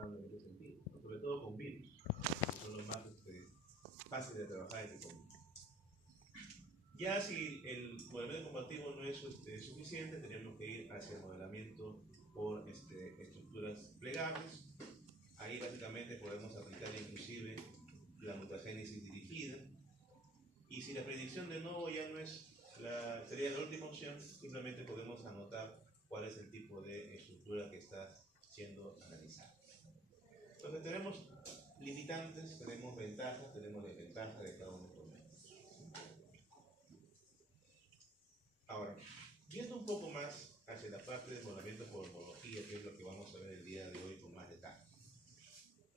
trabajando en ese sentido, ¿no? Sobre todo con virus, que son los más fáciles de trabajar entre comillas. Ya si el modelamiento comparativo no es suficiente, tenemos que ir hacia el modelamiento por estructuras plegables. Ahí básicamente podemos aplicar inclusive la mutagénesis dirigida. Y si la predicción de nuevo ya no es sería la última opción, simplemente podemos anotar cuál es el tipo de estructura que está siendo analizada. Entonces tenemos limitantes, tenemos ventajas, tenemos desventajas de cada uno de estos métodos. Ahora, viendo un poco más hacia la parte de modelamiento por homología, que es lo que vamos a ver el día de hoy con más detalle.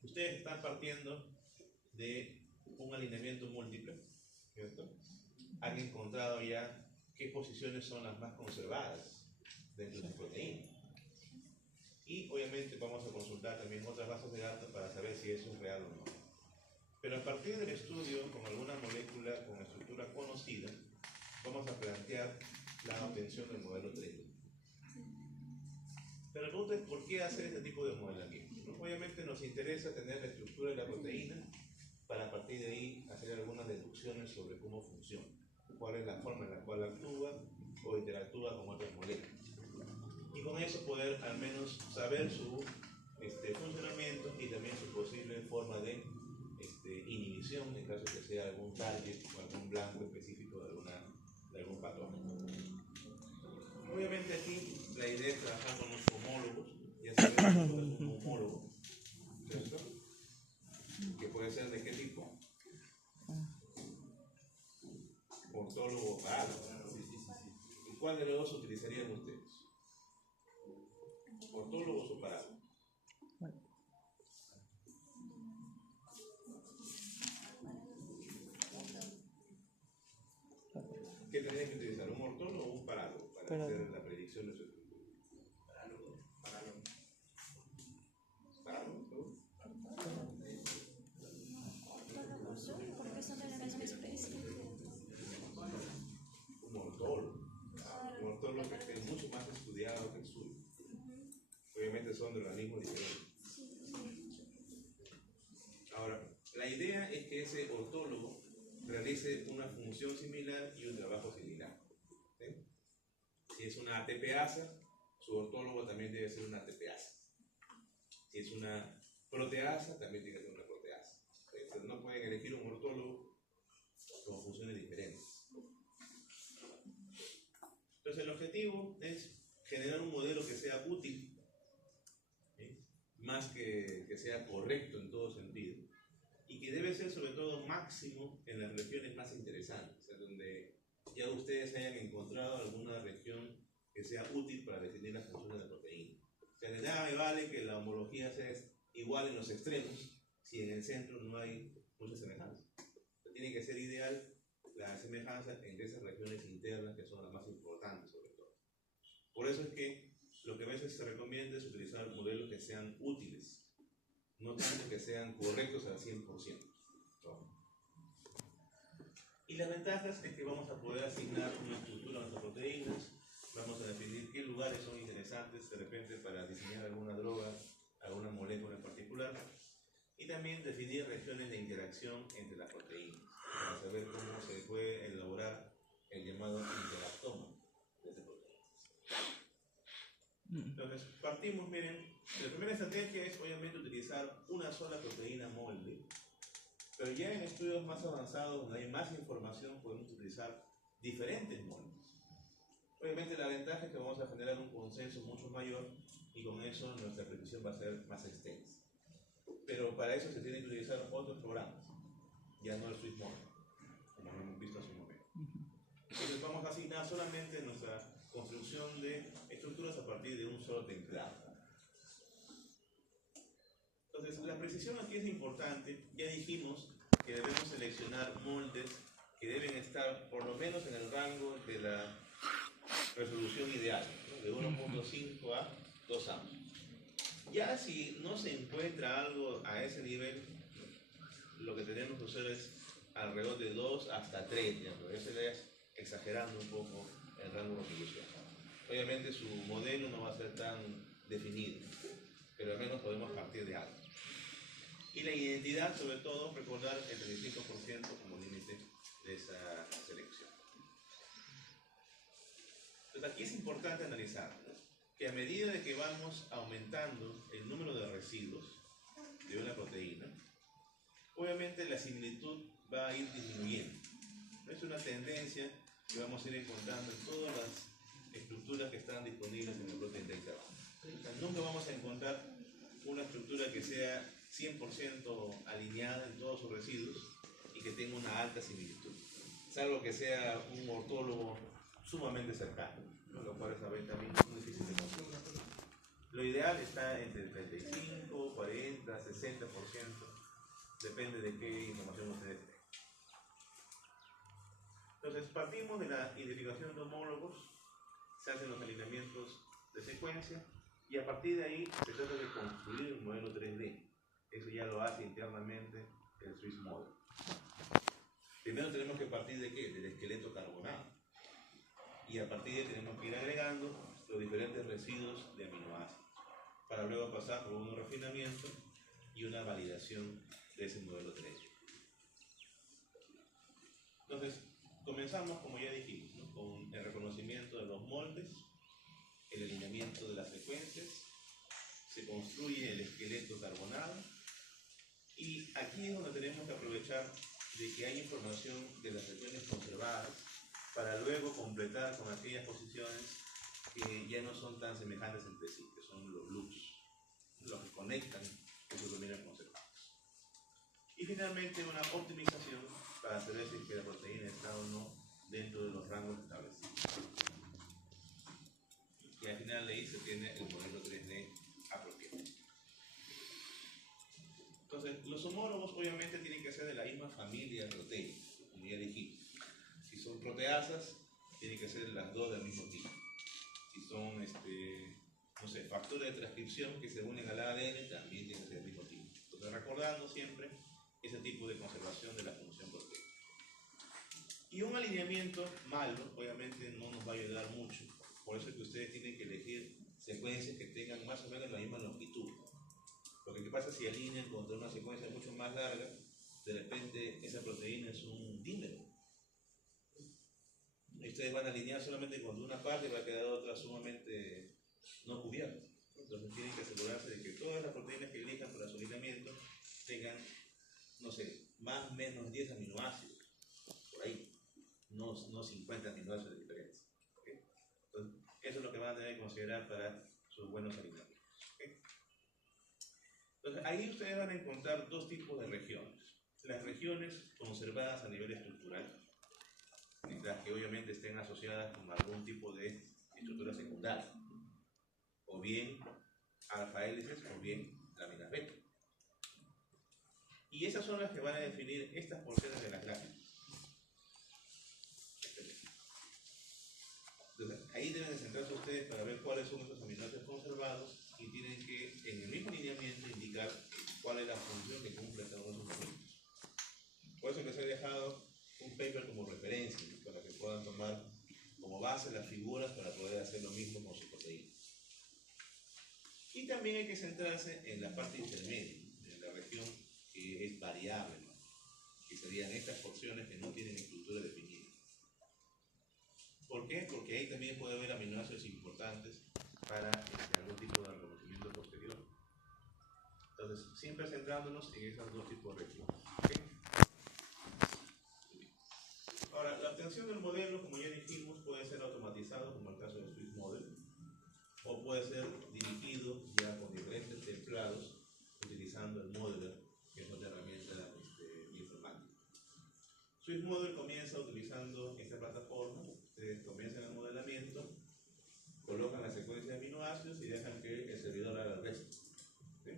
Ustedes están partiendo de un alineamiento múltiple, ¿cierto? Han encontrado ya qué posiciones son las más conservadas dentro de su proteína. Y obviamente vamos a consultar también otras bases de datos para saber si eso es real o no. Pero a partir del estudio con alguna molécula con estructura conocida, vamos a plantear la obtención del modelo 3D. Pero la pregunta es ¿por qué hacer este tipo de modelamiento? ¿No? Obviamente nos interesa tener la estructura de la proteína para a partir de ahí hacer algunas deducciones sobre cómo funciona, cuál es la forma en la cual actúa o interactúa con otras moléculas. Y con eso poder al menos saber su funcionamiento y también su posible forma de inhibición en caso de que sea algún target o algún blanco específico de algún patógeno. Obviamente aquí la idea es trabajar con los homólogos, ya sabemos que es un homólogo, ¿cierto? Que puede ser de qué tipo. Ortólogo o parálogo. ¿Y cuál de los dos utilizarían ustedes? ¿Ortólogos o parálogos? ¿Qué tendrían que utilizar? ¿Un ortólogo o un parálogo para hacer la predicción de su estructura? Parálogo. Porque son de la misma especie. Un ortólogo. Un ortólogo que es mucho más estudiado que el suyo. Obviamente son de organismos diferentes. Ahora, la idea es que ese ortólogo realice una función similar y un trabajo similar. ¿Sí? Si es una ATPasa, su ortólogo también debe ser una ATPasa. Si es una proteasa, también tiene que ser una proteasa. Entonces no pueden elegir un ortólogo con funciones diferentes. Entonces el objetivo es generar un modelo que sea útil, ¿sí? Más que sea correcto en todo sentido, y que debe ser sobre todo máximo en las regiones más interesantes, o sea, donde ya ustedes hayan encontrado alguna región que sea útil para definir las funciones de la proteína. O sea, de nada me vale que la homología sea igual en los extremos si en el centro no hay mucha semejanza. Tiene que ser ideal la semejanza entre esas regiones internas que son las más importantes sobre todo. Por eso es que lo que a veces se recomienda es utilizar modelos que sean útiles, no tanto que sean correctos al 100%. ¿No? Y las ventajas es que vamos a poder asignar una estructura a nuestras proteínas, vamos a definir qué lugares son interesantes de repente para diseñar alguna droga, alguna molécula en particular, y también definir regiones de interacción entre las proteínas, para saber cómo se puede elaborar el llamado interactoma de estas proteínas. Entonces, partimos, miren, la primera estrategia es obviamente utilizar una sola proteína molde, pero ya en estudios más avanzados, donde hay más información, podemos utilizar diferentes moldes. Obviamente la ventaja es que vamos a generar un consenso mucho mayor y con eso nuestra precisión va a ser más extensa. Pero para eso se tienen que utilizar otros programas, ya no el SwissModel, como hemos visto hace un momento. Entonces vamos a asignar solamente nuestra construcción de estructuras a partir de un solo templado. Entonces la precisión aquí es importante. Ya dijimos que debemos seleccionar moldes que deben estar por lo menos en el rango de la resolución ideal, ¿no? De 1.5 a 2 A. Ya si no se encuentra algo a ese nivel, lo que tenemos que hacer es alrededor de 2 hasta 3, pero eso ya es exagerando un poco el rango de resolución. Obviamente su modelo no va a ser tan definido, pero al menos podemos partir de algo. Y la identidad, sobre todo, recordar el 35% como límite de esa selección. Entonces aquí es importante analizar que a medida de que vamos aumentando el número de residuos de una proteína, obviamente la similitud va a ir disminuyendo. Es una tendencia que vamos a ir encontrando en todas las estructuras que están disponibles en el Protein Data Bank. O sea, nunca vamos a encontrar una estructura que sea 100% alineada en todos sus residuos y que tenga una alta similitud, salvo que sea un ortólogo sumamente cercano, ¿no? Lo cual es a veces también muy difícil de conseguir. Lo ideal está entre el 35, 40, 60%, depende de qué información ustedes tengan. Entonces partimos de la identificación de homólogos, se hacen los alineamientos de secuencia y a partir de ahí se trata de construir un modelo 3D. Eso ya lo hace internamente el Swiss Model. Primero tenemos que partir de ¿qué? Del esqueleto carbonado. Y a partir de ahí tenemos que ir agregando los diferentes residuos de aminoácidos, para luego pasar por un refinamiento y una validación de ese modelo 3D. Entonces, comenzamos, como ya dijimos, ¿no? Con el reconocimiento de los moldes, el alineamiento de las secuencias, se construye el esqueleto carbonado y aquí es donde tenemos que aprovechar de que hay información de las regiones conservadas para luego completar con aquellas posiciones que ya no son tan semejantes entre sí, que son los loops, los que conectan esos dominios conservados. Y finalmente una optimización para saber si la proteína está o no dentro de los rangos establecidos. Y al final de ahí se tiene el modelo 3D apropiado. Entonces, los homólogos obviamente tienen que ser de la misma familia proteica, como ya dijimos. Si son proteasas, tienen que ser las dos del mismo tipo. Si son, no sé, factores de transcripción que se unen al ADN, también tienen que ser del mismo tipo. Entonces, recordando siempre ese tipo de conservación de la función proteica. Y un alineamiento malo, obviamente, no nos va a ayudar mucho. Por eso es que ustedes tienen que elegir secuencias que tengan más o menos la misma longitud. Porque ¿qué pasa si alinean contra una secuencia mucho más larga? De repente esa proteína es un dímero. Y ustedes van a alinear solamente contra una parte y va a quedar otra sumamente no cubierta. Entonces tienen que asegurarse de que todas las proteínas que elijan para su alineamiento tengan, no sé, más o menos 10 aminoácidos, por ahí. No 50 aminoácidos de diferencia. ¿Okay? Entonces, eso es lo que van a tener que considerar para sus buenos alineamientos. ¿Okay? Entonces, ahí ustedes van a encontrar dos tipos de regiones. Las regiones conservadas a nivel estructural, las que obviamente estén asociadas con algún tipo de estructura secundaria, o bien alfa hélices, o bien láminas beta. Y esas son las que van a definir estas porciones de las láminas. Entonces, ahí deben de centrarse ustedes para ver cuáles son esos aminoácidos conservados y tienen que, en el mismo lineamiento, indicar cuál es la función que cumple cada uno de esos aminoácidos. Por eso les he dejado un paper como referencia, ¿no? Para que puedan tomar como base las figuras para poder hacer lo mismo con sus proteínas. Y también hay que centrarse en la parte intermedia, en la región que es variable, ¿no? Que serían estas porciones que no tienen estructura definida. ¿Por qué? Porque ahí también puede haber aminoácidos importantes para algún tipo de reconocimiento posterior. Entonces, siempre centrándonos en esos dos tipos de regiones. ¿Okay? Ahora, la obtención del modelo, como ya dijimos, puede ser automatizado, como el caso del Swiss Model, o puede ser dirigido ya con diferentes templados, utilizando el Modeler, que es otra herramienta informática. Swiss Model comienza utilizando esta plataforma. Ustedes comienzan el modelamiento, colocan la secuencia de aminoácidos y dejan que el servidor haga el resto. ¿Sí?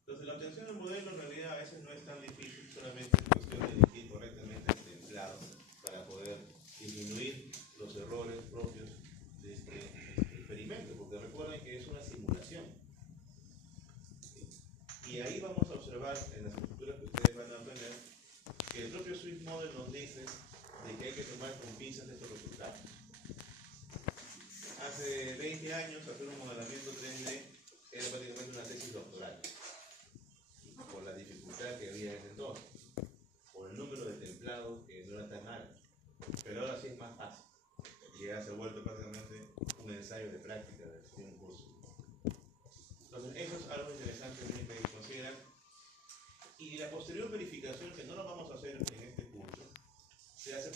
Entonces, la obtención del modelo en realidad a veces no es tan difícil, solamente es cuestión de elegir correctamente el templado para poder disminuir los errores propios de este experimento, porque recuerden que es una simulación. ¿Sí? Y ahí vamos a observar en las estructuras que ustedes van a aprender que el propio Swiss Model nos dice de que hay que tomar con pinzas estos resultados. Hace 20 años hacer un modelamiento 3D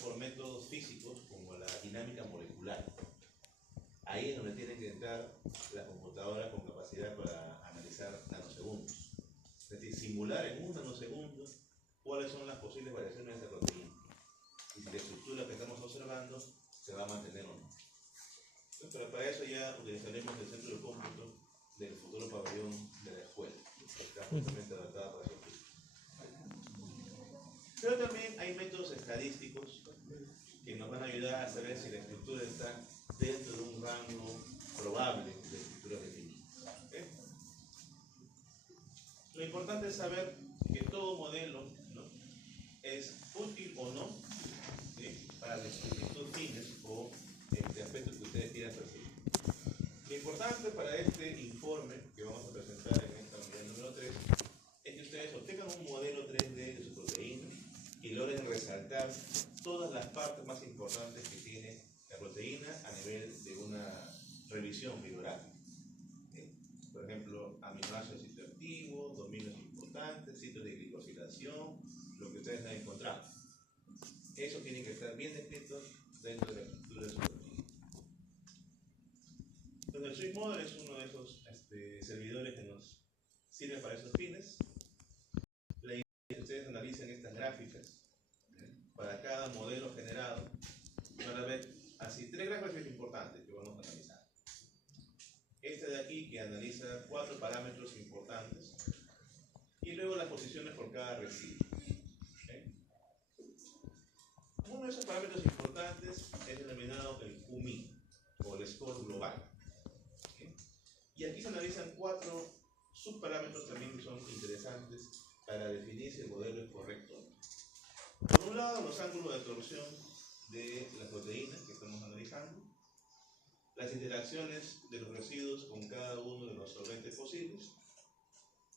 por métodos físicos como la dinámica molecular. Ahí es donde tiene que entrar la computadora con capacidad para analizar nanosegundos. Es decir, simular en un nanosegundo cuáles son las posibles variaciones de proteína y si la estructura que estamos observando se va a mantener o no. Entonces, pero para eso ya utilizaremos el centro de cómputo del futuro pabellón de la escuela, que está justamente adaptada para esos fines. Pero también hay métodos estadísticos que nos van a ayudar a saber si la estructura está dentro de un rango probable de estructuras definidas. ¿Okay? Lo importante es saber que todo modelo, ¿no?, es útil o no, ¿sí?, para los distintos fines o aspectos que ustedes quieran percibir. Lo importante para este informe que vamos a presentar en esta unidad número 3 es que ustedes obtengan un modelo 3D de su proteína y logren resaltar todas las partes más importantes que tiene la proteína a nivel de una revisión bibliográfica. Por ejemplo, aminoácidos activos, dominios importantes, sitios de glicosilación, lo que ustedes han encontrado. Eso tiene que estar bien descrito dentro de la estructura de su proteína. Entonces, el Swiss Model es uno de esos servidores que nos sirve para esos fines. La idea es que ustedes analicen estas gráficas para cada modelo generado. Van a ver así 3 gráficas importantes que vamos a analizar. Este de aquí que analiza 4 parámetros importantes y luego las posiciones por cada residuo. Uno de esos parámetros importantes es denominado el QMI o el score global. Y aquí se analizan 4 subparámetros también que son interesantes para definir si el modelo es correcto. Por un lado, los ángulos de torsión de las proteínas que estamos analizando, las interacciones de los residuos con cada uno de los solventes posibles,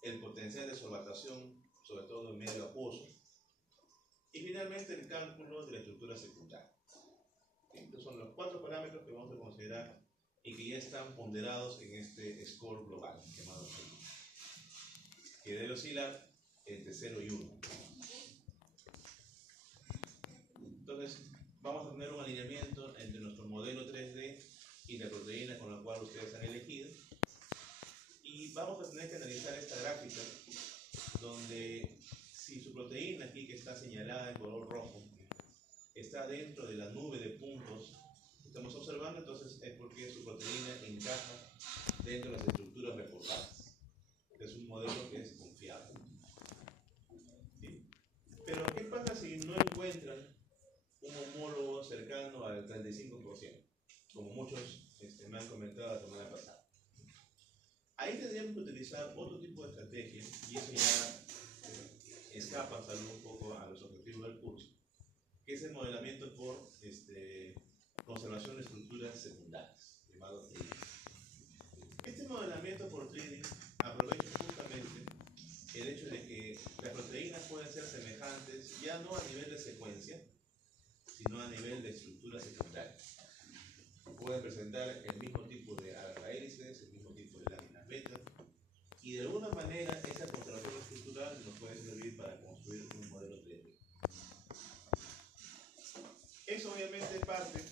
el potencial de solvatación, sobre todo en medio acuoso, y finalmente el cálculo de la estructura secundaria. Estos son los 4 parámetros que vamos a considerar y que ya están ponderados en este score global, llamado QMI, que debe oscilar entre 0 y 1. Entonces, vamos a tener un alineamiento entre nuestro modelo 3D y la proteína con la cual ustedes han elegido. Y vamos a tener que analizar esta gráfica donde si su proteína aquí que está señalada en color rojo está dentro de la nube de puntos que estamos observando, entonces es porque su proteína encaja dentro de las estructuras reportadas. Es un modelo que es confiable. ¿Sí? Pero ¿qué pasa si no encuentran un homólogo cercano al 35%? Como muchos me han comentado la semana pasada. Ahí tendríamos que utilizar otro tipo de estrategia, y eso ya escapa, salvo un poco a los objetivos del curso, que es el modelamiento por conservación de estructuras secundarias, llamado trading. Este modelamiento por trading aprovecha justamente el hecho de que las proteínas pueden ser semejantes ya no a nivel de secuencia, sino a nivel de estructura secundaria. Pueden presentar el mismo tipo de alfa hélices, el mismo tipo de láminas beta, y de alguna manera esa conservación estructural nos puede servir para construir un modelo 3D. Eso obviamente parte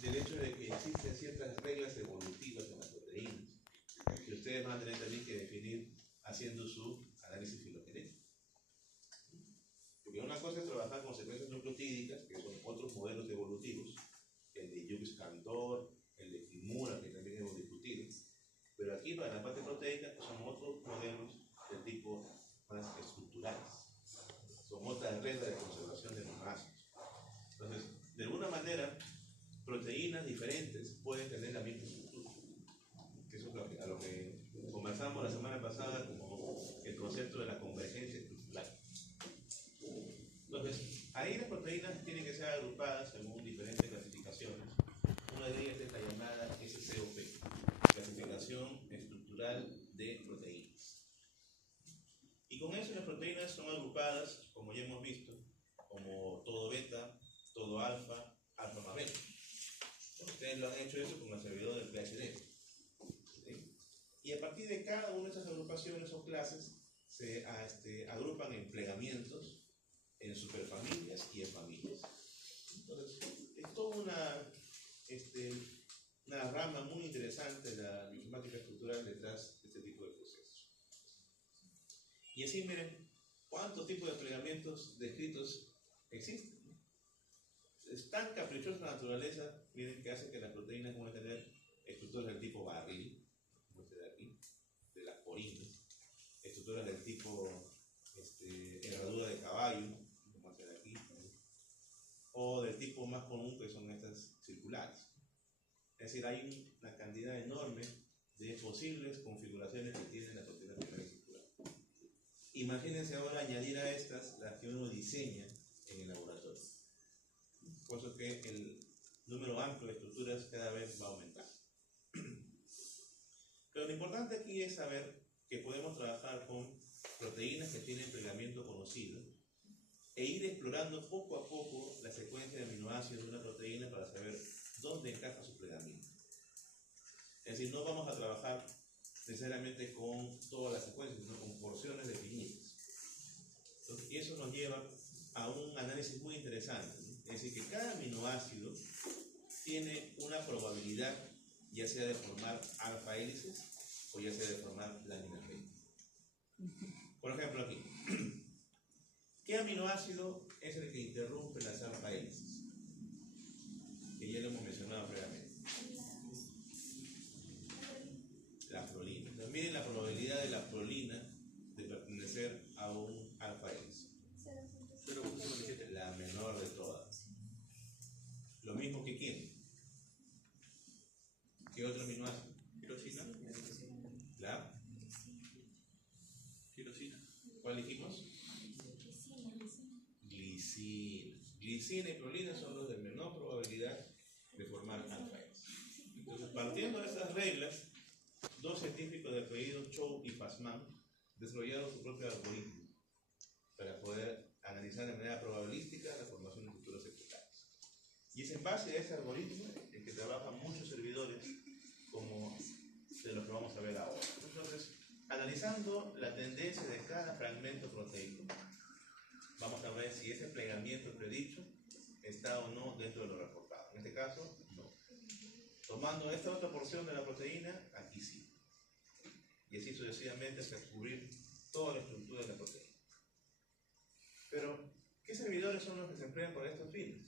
del hecho de que existen ciertas reglas evolutivas en las proteínas que ustedes van a tener también que definir haciendo su análisis filogenético. Porque una cosa es trabajar con secuencias nucleotídicas, que son otros modelos evolutivos, el de Hughes-Cantor, el de Kimura, que también hemos discutido. Pero aquí para la parte proteica son otros modelos de tipo más estructurales. Son otras reglas de conservación de aminoácidos. Entonces, de alguna manera, proteínas diferentes pueden tener la misma estructura. Eso es a lo que conversamos la semana pasada como el concepto de la convergencia estructural. Entonces, ahí las proteínas tienen que ser agrupadas según diferentes clasificaciones. Una de ellas es la llamada SCOP, clasificación estructural de proteínas. Y con eso las proteínas son agrupadas, como ya hemos visto, como todo beta, todo alfa, alfa más beta. Ustedes lo han hecho eso con el servidor del PhD. ¿Sí? Y a partir de cada una de esas agrupaciones o clases se agrupan en plegamientos, en superfamilias y en familias. Entonces, es toda una rama muy interesante de la informática estructural detrás de este tipo de procesos. Y así miren cuántos tipos de plegamientos descritos existen. Es tan caprichosa la naturaleza, miren, que hace que las proteínas puedan tener estructuras del tipo barril, como este de aquí, de las porinas, estructuras del tipo herradura de caballo, como este de aquí, o del tipo más común, que son estas circulares. Es decir, hay una cantidad enorme de posibles configuraciones que tiene la proteína primaria circular. Imagínense ahora añadir a estas las que uno diseña en el laboratorio. Por eso que el número amplio de estructuras cada vez va a aumentar. Pero lo importante aquí es saber que podemos trabajar con proteínas que tienen plegamiento conocido e ir explorando poco a poco la secuencia de aminoácidos de una proteína para saber dónde encaja su plegamiento. Es decir, no vamos a trabajar necesariamente con toda la secuencia, sino con porciones definidas. Entonces, y eso nos lleva a un análisis muy interesante, ¿no? Es decir, que cada aminoácido tiene una probabilidad, ya sea de formar alfa hélices o ya sea de formar láminas rectas. Por ejemplo, aquí, ¿qué aminoácido es el que interrumpe las alfa hélices? Que ya lo hemos mencionado previamente. La prolina. Entonces, miren la probabilidad de la prolina de pertenecer a un alfa hélice. 0.97. La menor de todas. Lo mismo que quién. ¿Qué otro aminoácido? Tirosina. La Tirosina. ¿cuál dijimos? Glicina. Glicina y prolina son los de menor probabilidad de formar alfa hélice. Entonces, partiendo de esas reglas, dos científicos de apellido Chow y Passman desarrollaron su propio algoritmo para poder analizar de manera probabilística la formación de estructuras secundarias. Y es en base a ese algoritmo en que trabajan muchos servidores como de los que vamos a ver ahora. Entonces, analizando la tendencia de cada fragmento proteico, vamos a ver si ese plegamiento predicho está o no dentro de lo reportado. En este caso, no. Tomando esta otra porción de la proteína, aquí sí. Y así sucesivamente hasta descubrir toda la estructura de la proteína. Pero, ¿qué servidores son los que se emplean para estos fines?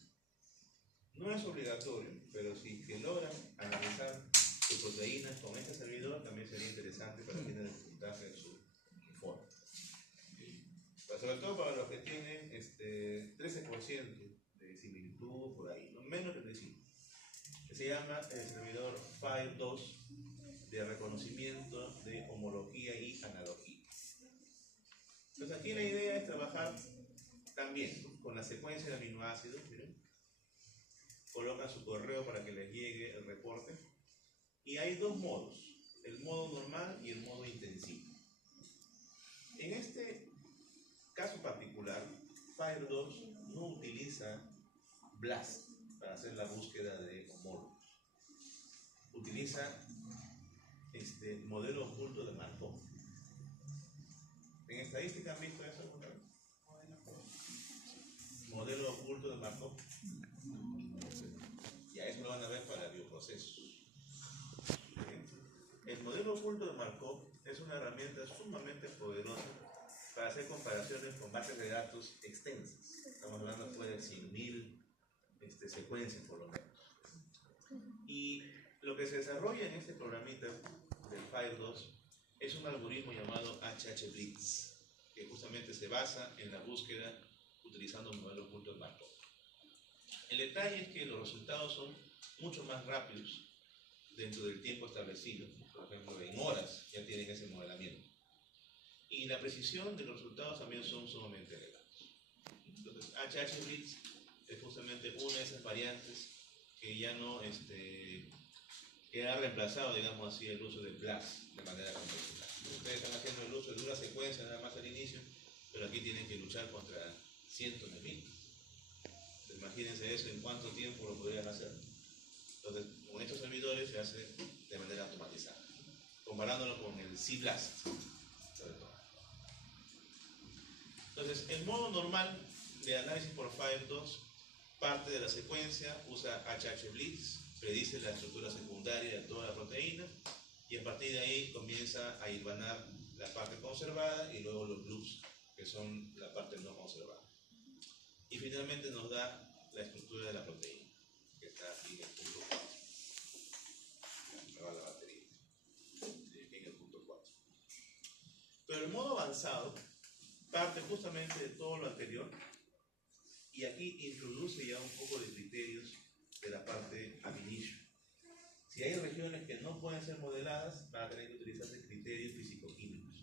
No es obligatorio, pero si que logran analizar sus proteínas con este servidor, también sería interesante para quienes les puntaje en su informe. Pero sobre todo para los que tienen 13% de similitud por ahí, no menos de 35%. Que se llama el servidor FIRE2 de reconocimiento de homología y analogía. Entonces aquí la idea es trabajar también con la secuencia de aminoácidos. Miren, colocan su correo para que les llegue el reporte. Y hay dos modos, el modo normal y el modo intensivo. En este caso particular, FIRE2 no utiliza BLAST para hacer la búsqueda de homólogos. Utiliza modelo oculto de Markov. ¿En estadística han visto eso alguna vez? Modelo oculto de Markov. Y a eso lo van a ver para bioprocesos. El modelo oculto de Markov es una herramienta sumamente poderosa para hacer comparaciones con bases de datos extensas. Estamos hablando después de 100.000 secuencias por lo menos. Y lo que se desarrolla en este programita del FIRE2 es un algoritmo llamado HH-Blitz, que justamente se basa en la búsqueda utilizando un modelo oculto de Markov. El detalle es que los resultados son mucho más rápidos dentro del tiempo establecido. Por ejemplo, en horas ya tienen ese modelamiento. Y la precisión de los resultados también son sumamente elevados. Entonces, HH-Blitz es justamente una de esas variantes que ya no que ha reemplazado, digamos así, el uso de BLAST de manera convencional. Ustedes están haciendo el uso de dura secuencia nada más al inicio, pero aquí tienen que luchar contra cientos de miles. Imagínense eso, en cuánto tiempo lo podrían hacer. Entonces, con estos servidores se hace de manera automatizada, comparándolo con el CBLAST, sobre todo. Entonces, el modo normal de análisis por FIRE2 parte de la secuencia usa HH Blitz, predice la estructura secundaria de toda la proteína y a partir de ahí comienza a hilvanar la parte conservada y luego los loops, que son la parte no conservada. Y finalmente nos da la estructura de la proteína, que está aquí en el punto 4. Me va la batería. Aquí en el punto 4. Pero el modo avanzado parte justamente de todo lo anterior y aquí introduce ya un poco de criterios de la parte ab initio. Si hay regiones que no pueden ser modeladas, van a tener que utilizarse criterios físico-químicos.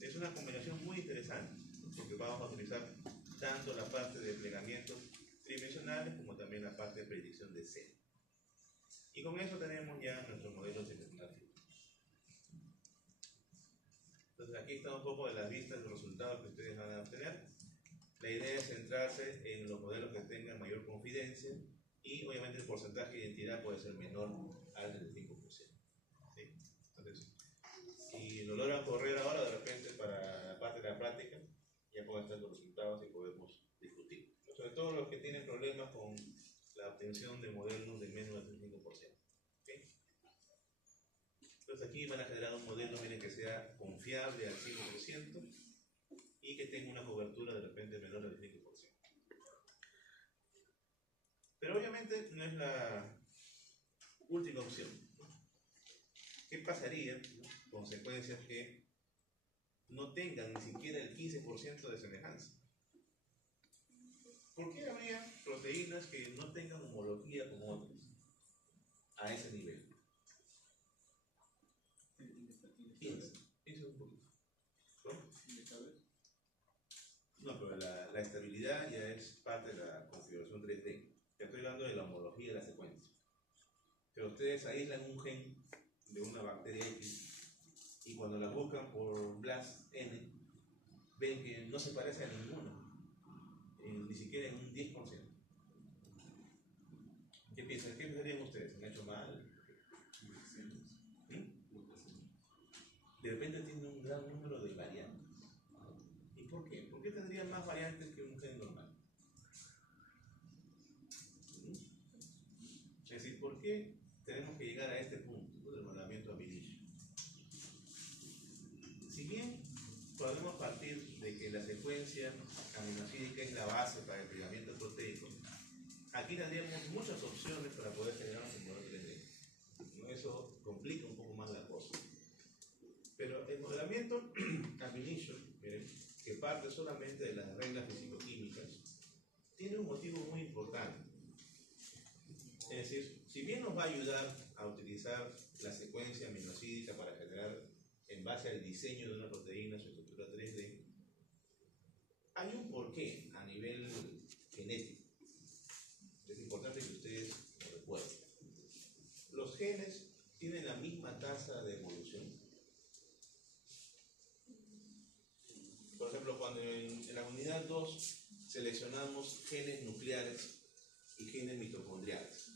Es una combinación muy interesante, porque vamos a utilizar tanto la parte de plegamientos tridimensionales como también la parte de predicción de C. Y con eso tenemos ya nuestros modelos de tecnología. Entonces aquí está un poco de las vistas de los resultados que ustedes van a obtener. La idea es centrarse en los modelos que tengan mayor confidencia y obviamente el porcentaje de identidad puede ser menor al 35%. ¿Sí? Entonces, si lo logran correr ahora, de repente para la parte de la práctica, ya pueden estar los resultados y podemos discutir. Sobre todo los que tienen problemas con la obtención de modelos de menos del 35%. ¿Sí? Entonces aquí van a generar un modelo, miren, que sea confiable al 5% y que tenga una cobertura de repente menor del 5%. Pero obviamente no es la última opción. ¿Qué pasaría, ¿no?, con secuencias que no tengan ni siquiera el 15% de semejanza? ¿Por qué habría proteínas que no tengan homología con otras a ese nivel? Piensa un poquito. No, pero la estabilidad ya es parte de la configuración 3D. Ya estoy hablando de la homología de la secuencia. Pero ustedes aíslan un gen de una bacteria X y cuando la buscan por BLAST-N ven que no se parece a ninguna, ni siquiera en un 10%. ¿Qué piensan? ¿Qué pensarían ustedes? ¿Han hecho mal? De repente tiene un gran número de variantes. ¿Y por qué? ¿Por qué tendría más variantes que un gen normal? Es decir, ¿por qué tenemos que llegar a este punto, ¿no?, del modelamiento ab initio? Si bien podemos partir de que la secuencia aminoácidica es la base para el plegamiento proteico, aquí tendríamos muchas opciones para poder generar un modelo 3D. Eso complica un poco más la cosa. Pero el modelamiento ab initio, miren, que parte solamente de las reglas físico-químicas, tiene un motivo muy importante. Es decir, si bien nos va a ayudar a utilizar la secuencia aminoácidica para generar, en base al diseño de una proteína, su estructura 3D, hay un porqué a nivel genético. Es importante que ustedes lo recuerden. Los genes tienen la misma tasa de evolución. Por ejemplo, cuando en la unidad 2 seleccionamos genes nucleares y genes mitocondriales,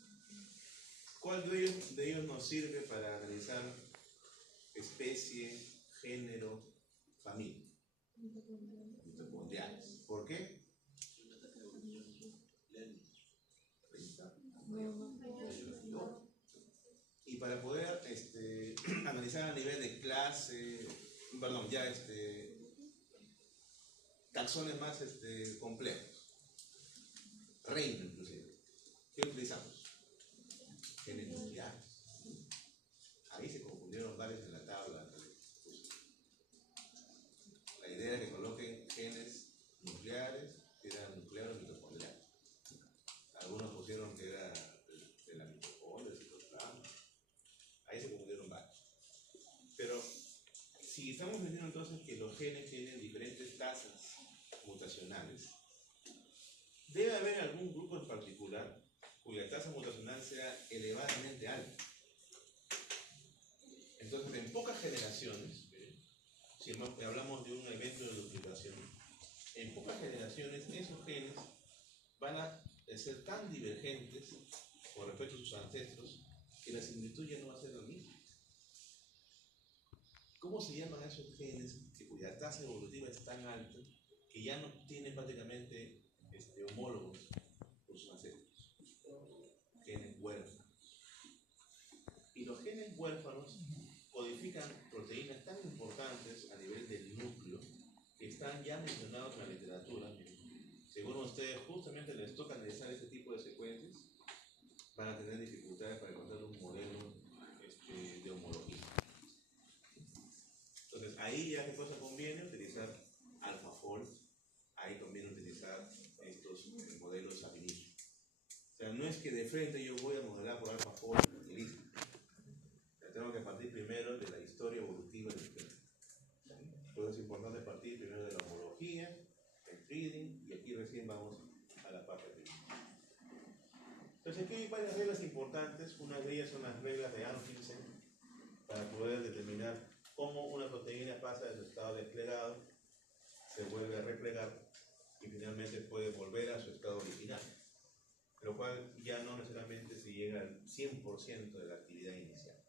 ¿cuál de ellos nos sirve para analizar especie, género, familia? Mitocondriales. ¿Por qué? Y para poder analizar a nivel de clase, perdón, ya taxones más complejos, reino inclusive, ¿qué utilizamos? Genes nucleares. Ahí se confundieron varios en la tabla. La idea es que coloquen genes nucleares, que eran nucleares mitocondriales. Algunos pusieron que era de la mitocondria, del citoplasma. Ahí se confundieron varios. Pero si estamos diciendo entonces que los genes tienen diferentes tasas mutacionales, debe haber algún grupo en particular cuya tasa mutacional sea elevadamente alta. Entonces, en pocas generaciones, si hablamos de un evento de duplicación, en pocas generaciones esos genes van a ser tan divergentes con respecto a sus ancestros que la similitud ya no va a ser la misma. ¿Cómo se llaman esos genes cuya tasa evolutiva es tan alta que ya no tienen prácticamente homólogos por sus huérfanos codifican proteínas tan importantes a nivel del núcleo que están ya mencionados en la literatura. Según ustedes, justamente les toca analizar este tipo de secuencias, van a tener dificultades para encontrar un modelo de homología. Entonces, ahí ya qué cosa conviene utilizar AlphaFold, ahí conviene utilizar estos modelos ab initio. O sea, no es que de frente yo voy a modelar por AlphaFold y listo. Tengo que partir primero de la historia evolutiva del gen. Por eso es importante partir primero de la homología, el breeding, y aquí recién vamos a la parte técnica. Entonces aquí hay varias reglas importantes. Una de ellas son las reglas de Anfinsen para poder determinar cómo una proteína pasa de su estado desplegado, se vuelve a replegar y finalmente puede volver a su estado original, lo cual ya no necesariamente se llega al 100% de la actividad inicial.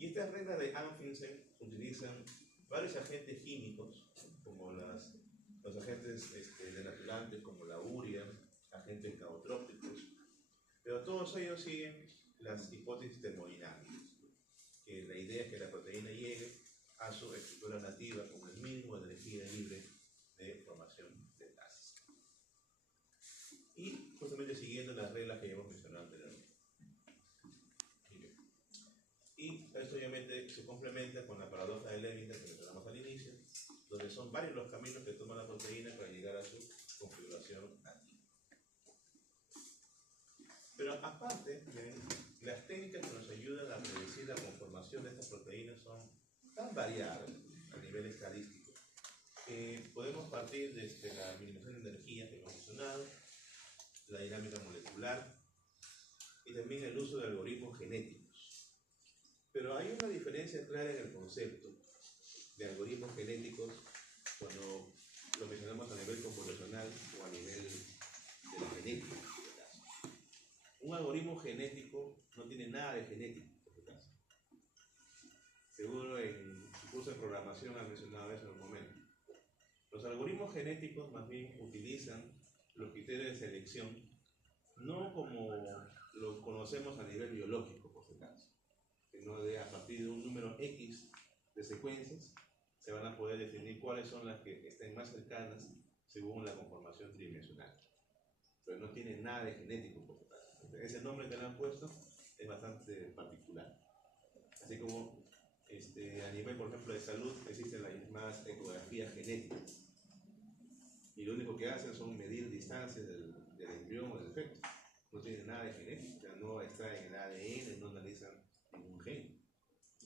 Y estas reglas de Anfinsen utilizan varios agentes químicos, como los agentes denaturantes, como la urea, agentes caotrópicos, pero todos ellos siguen las hipótesis termodinámicas, que la idea es que la proteína llegue a su estructura nativa con el mínimo de energía libre de formación de enlaces. Y justamente siguiendo las reglas que ya hemos mencionado anteriormente. Y esto obviamente se complementa con la paradoja de Levington que mencionamos al inicio, donde son varios los caminos que toma la proteína para llegar a su configuración nativa. Pero aparte, las técnicas que nos ayudan a predecir la conformación de estas proteínas son tan variadas a nivel estadístico que podemos partir desde la minimización de energía que hemos mencionado, la dinámica molecular y también el uso de algoritmos genéticos. Pero hay una diferencia clara en el concepto de algoritmos genéticos cuando lo mencionamos a nivel computacional o a nivel de la genética. Un algoritmo genético no tiene nada de genético, por su caso. Seguro en su curso de programación han mencionado eso en un momento. Los algoritmos genéticos más bien utilizan los criterios de selección no como lo conocemos a nivel biológico, por su caso, sino de a partir de un número X de secuencias se van a poder definir cuáles son las que estén más cercanas según la conformación tridimensional. Pero no tiene nada de genético, por su caso. Ese nombre que le han puesto es bastante particular. Así como a nivel, por ejemplo, de salud, existen las llamadas ecografías genéticas. Y lo único que hacen son medir distancias del embrión o del feto. No tienen nada de genética, no extraen el ADN, no analizan ningún gen.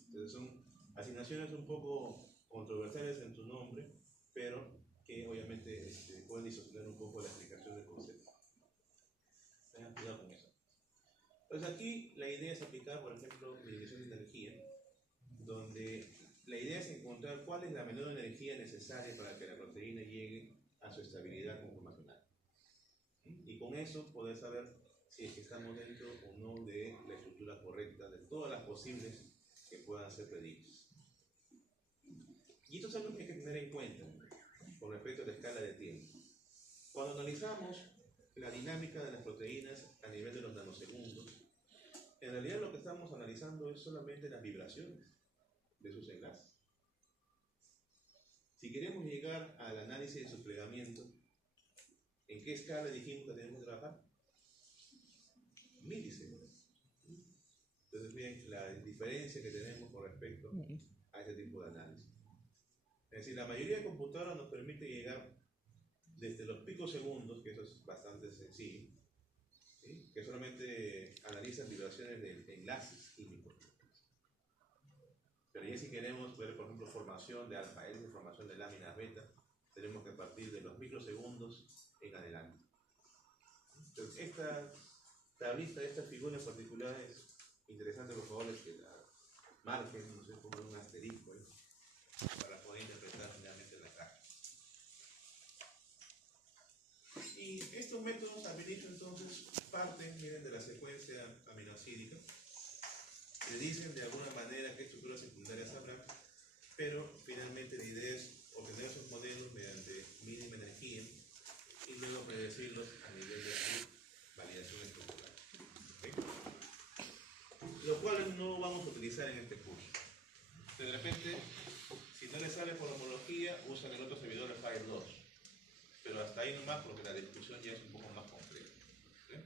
Entonces son asignaciones un poco controversiales en su nombre, pero que obviamente pueden disociar un poco la explicación del concepto. Tengan cuidado con eso. Entonces aquí la idea es aplicar, por ejemplo, minimización de energía, donde la idea es encontrar cuál es la menor energía necesaria para que la proteína llegue a su estabilidad conformacional. Y con eso poder saber si es que estamos dentro o no de la estructura correcta de todas las posibles que puedan ser predichas. Y esto es algo que hay que tener en cuenta con respecto a la escala de tiempo. Cuando analizamos la dinámica de las proteínas a nivel de los nanosegundos, en realidad lo que estamos analizando es solamente las vibraciones de sus enlaces. Si queremos llegar al análisis de su plegamiento, ¿en qué escala dijimos que tenemos que trabajar? Milisegundos. Entonces, miren la diferencia que tenemos con respecto a este tipo de análisis. Es decir, la mayoría de computadoras nos permite llegar desde los picosegundos, que eso es bastante sencillo, ¿sí? Que solamente analizan vibraciones de enlaces químicos. Pero ya si queremos ver, por ejemplo, formación de alfa L, formación de láminas beta, tenemos que partir de los microsegundos en adelante. Entonces, esta tablita, esta figura en particular es interesante, por favor, que la marquen, no sé, pongan un asterisco ahí, para poder interpretar finalmente la caja. Y estos métodos ab initio entonces parten, miren, de la secuencia aminoácidica. Se dicen de alguna manera qué estructuras secundarias habrá, pero finalmente la idea es obtener esos modelos mediante mínima energía y luego predecirlos a nivel de su validación estructural. ¿Okay? Lo cuales no vamos a utilizar en este curso. De repente, si no le sale por homología, usan el otro servidor de Fire 2. Pero hasta ahí nomás, porque la discusión ya es un poco más compleja. ¿Sí?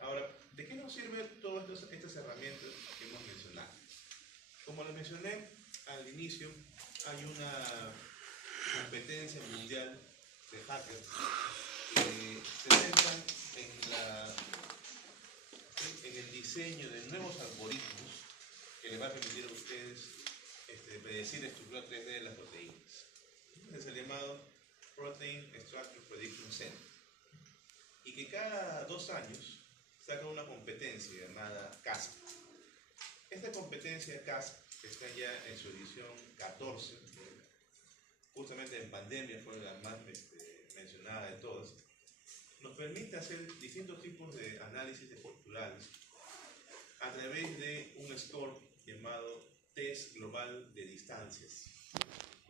Ahora, ¿de qué nos sirven todas estas herramientas que hemos mencionado? Como les mencioné al inicio, hay una competencia mundial de hackers que se centran en el diseño de nuevos algoritmos que les va a permitir a ustedes predecir la estructura 3D de las proteínas. Es el llamado Protein Structure Prediction Center. Y que cada 2 años saca una competencia llamada CASP. Esta competencia CASP está ya en su edición 14, justamente en pandemia fue la más mencionada de todas. Nos permite hacer distintos tipos de análisis de posturales a través de un score llamado Test Global de Distancias.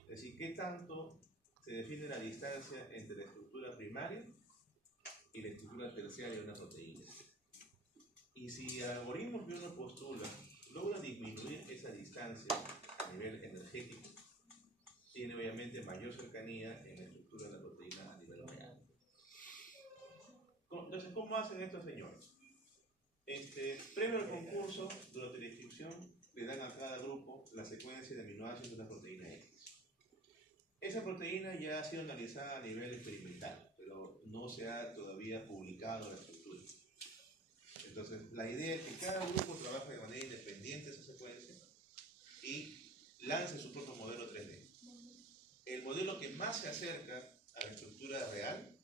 Es decir, ¿qué tanto se define la distancia entre la estructura primaria y la estructura terciaria de una proteína? Y si el algoritmo que uno postula logra disminuir esa distancia a nivel energético, tiene obviamente mayor cercanía en la estructura de la proteína a nivel real. Entonces, ¿cómo hacen estos señores? Previo al concurso, durante la inscripción, le dan a cada grupo la secuencia de aminoácidos de una proteína X. Esa proteína ya ha sido analizada a nivel experimental, pero no se ha todavía publicado la estructura. Entonces, la idea es que cada grupo trabaje de manera independiente esa secuencia y lance su propio modelo 3D. El modelo que más se acerca a la estructura real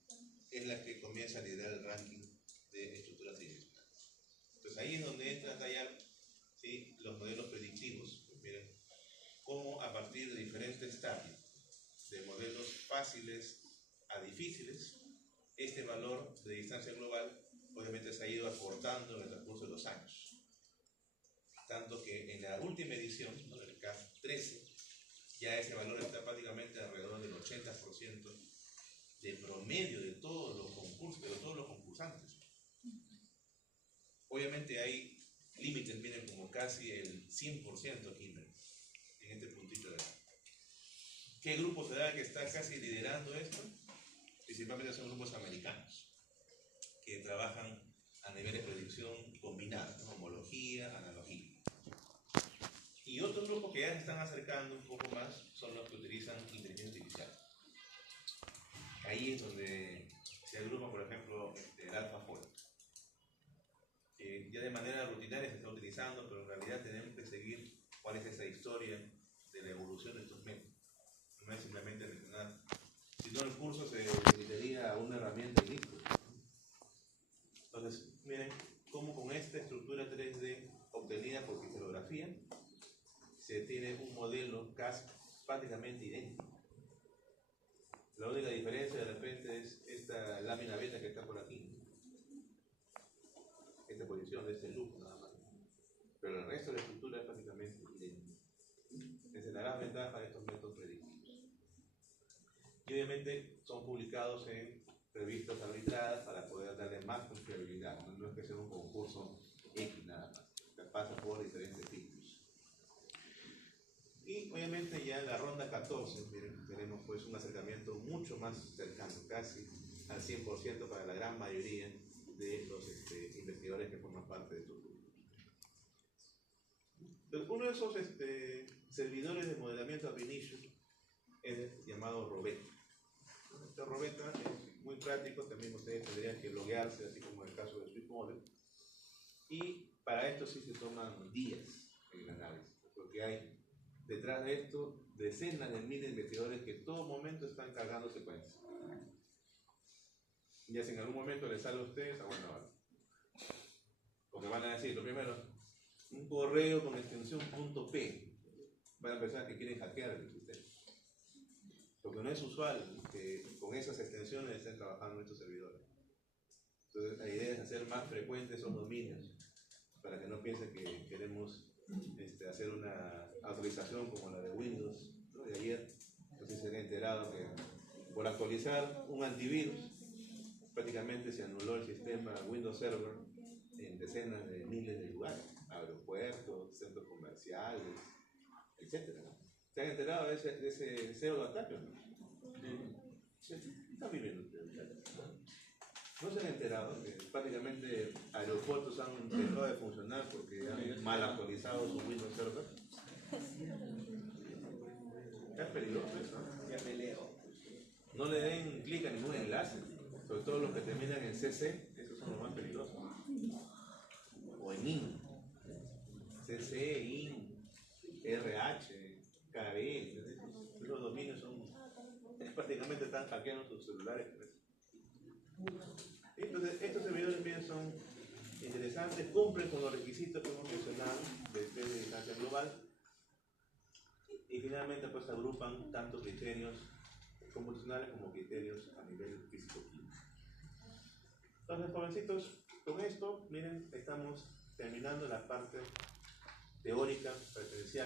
es la que comienza a liderar el ranking de estructuras tridimensionales. Entonces, ahí es donde entra a tallar, ¿sí?, los modelos predictivos. Pues miren, cómo a partir de diferentes estadios, de modelos fáciles a difíciles, este valor de distancia global obviamente se ha ido acortando en el transcurso de los años. Tanto que en la última edición, ¿no?, del CAF 13, ya ese valor está prácticamente alrededor del 80% de promedio de todos los concursos, de todos los concursantes. Obviamente hay límites, miren, como casi el 100% aquí, en este puntito de acá. ¿Qué grupo será el que está casi liderando esto? Principalmente son grupos americanos, que trabajan a nivel de predicción combinada, ¿no?, homología, analogía. Y otros grupos que ya se están acercando un poco más son los que utilizan inteligencia artificial. Ahí es donde se agrupa, por ejemplo, el AlphaFold, que ya de manera rutinaria se está utilizando, pero en realidad tenemos que seguir cuál es esa historia de la evolución de estos métodos. No es simplemente mencionar, si no el curso se limitaría a una herramienta y listo. Entonces, miren cómo con esta estructura 3D obtenida por cristalografía se tiene un modelo CASP prácticamente idéntico. La única diferencia de repente es esta lámina beta que está por aquí, esta posición de este loop nada más, pero el resto de la estructura es prácticamente idéntica. Esa es la gran ventaja de estos métodos predictivos. Y obviamente son publicados en revistas arbitradas para poder darle más confiabilidad. No es que sea un concurso X nada más, que pasa por diferentes filtros. Y obviamente ya en la ronda 14, miren, tenemos pues un acercamiento mucho más cercano, casi al 100% para la gran mayoría de los investigadores que forman parte de estos grupos. Entonces, uno de esos servidores de modelamiento ab initio es llamado Robeta. Este Robeta es muy práctico, también ustedes tendrían que loguearse, así como en el caso de SwiftModel. Y para esto sí se toman días en el análisis, porque hay detrás de esto decenas de miles de investigadores que en todo momento están cargando secuencias. Y si en algún momento les sale a ustedes, bueno, vale. Porque van a decir, lo primero, un correo con extensión .p. Van a pensar que quieren hackear el sistema. Porque no es usual que con esas extensiones estén trabajando estos servidores. Entonces la idea es hacer más frecuentes esos dominios, para que no piensen que queremos hacer una autorización como la de Windows, ¿no?, de ayer. Entonces se han enterado que por actualizar un antivirus prácticamente se anuló el sistema Windows Server en decenas de miles de lugares, aeropuertos, centros comerciales, etc. ¿Se han enterado de ese cero de ataque? ¿Sí? ¿Están viviendo ustedes? ¿No se han enterado que prácticamente aeropuertos han dejado de funcionar porque han mal actualizado su Windows Server? Es peligroso eso, ¿no? Ya me leo. No le den clic a ningún enlace, sobre todo los que terminan en CC, esos son los más peligrosos. O en IN, CC, IN, RH, KB, los dominios son, prácticamente están hackeando sus celulares. Entonces, estos servidores bien son interesantes, cumplen con los requisitos que hemos mencionado de distancia global y finalmente pues agrupan tanto criterios computacionales como criterios a nivel físico-químico. Entonces, jovencitos, con esto, miren, estamos terminando la parte teórica presencial.